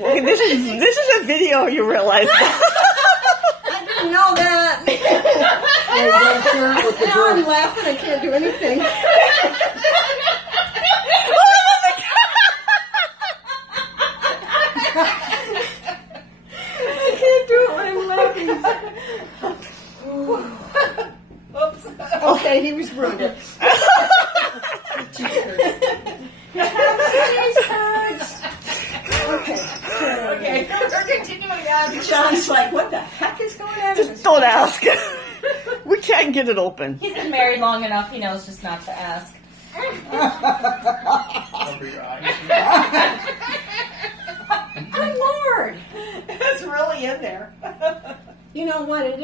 Well, this is a video, you realize that. I didn't know that. Now I'm laughing. I can't do anything. I can't do it when I'm laughing. Oops. Okay, he was rude. Okay, we're continuing on. John's like, what the heck is going on? Just don't ask. We can't get it open. He's been married long enough, he knows just not to ask. Good Lord! It's really in there. You know what it is?